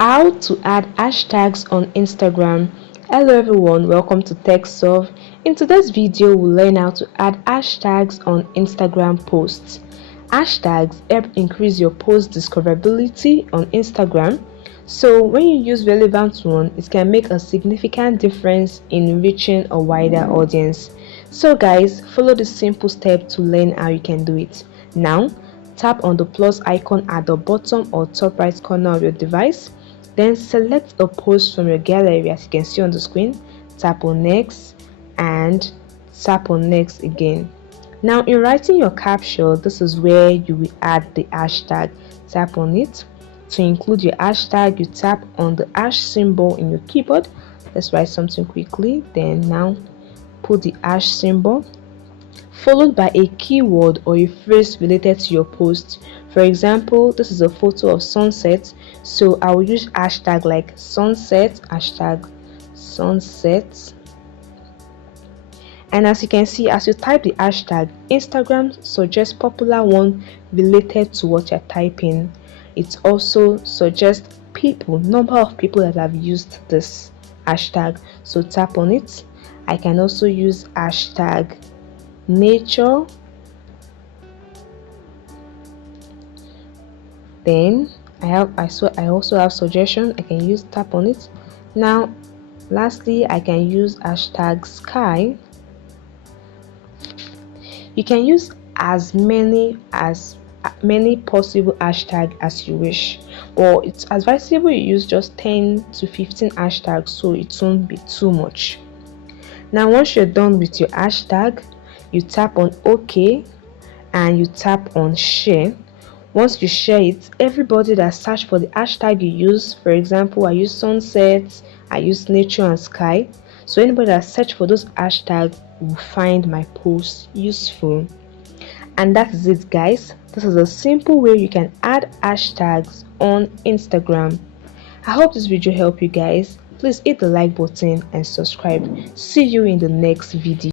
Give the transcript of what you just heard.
How to add hashtags on Instagram. Hello everyone, welcome to TechSolve. In today's video, we'll learn how to add hashtags on Instagram posts. Hashtags help increase your post discoverability on Instagram. So when you use relevant one, it can make a significant difference in reaching a wider audience. So guys, follow this simple step to learn how you can do it. Now, tap on the plus icon at the bottom or top right corner of your device. Then select a post from your gallery as you can see on the screen. Tap on next and tap on next again. Now in writing your caption, this is where you will add the hashtag. Tap on it. To include your hashtag, you tap on the hash symbol in your keyboard. Let's write something quickly. Then now put the hash symbol followed by a keyword or a phrase related to your post. For example, this is a photo of sunset, so I will use hashtag like sunset, hashtag sunset. And as you can see, as you type the hashtag, Instagram suggests popular one related to what you're typing. It also suggests number of people that have used this hashtag. So tap on it. I can also use hashtag nature. Then I also have suggestion. I can use, tap on it. Now lastly, I can use hashtag sky. You can use as many possible hashtags as you wish, but it's advisable you use just 10 to 15 hashtags so it won't be too much. Now once you're done with your hashtag, you tap on OK and you tap on share. Once you share it, everybody that search for the hashtag you use, for example, I use sunset, I use nature and sky, so anybody that search for those hashtags will find my post useful. And that is it guys. This is a simple way you can add hashtags on Instagram. I hope this video helped you guys. Please hit the like button and subscribe. See you in the next video.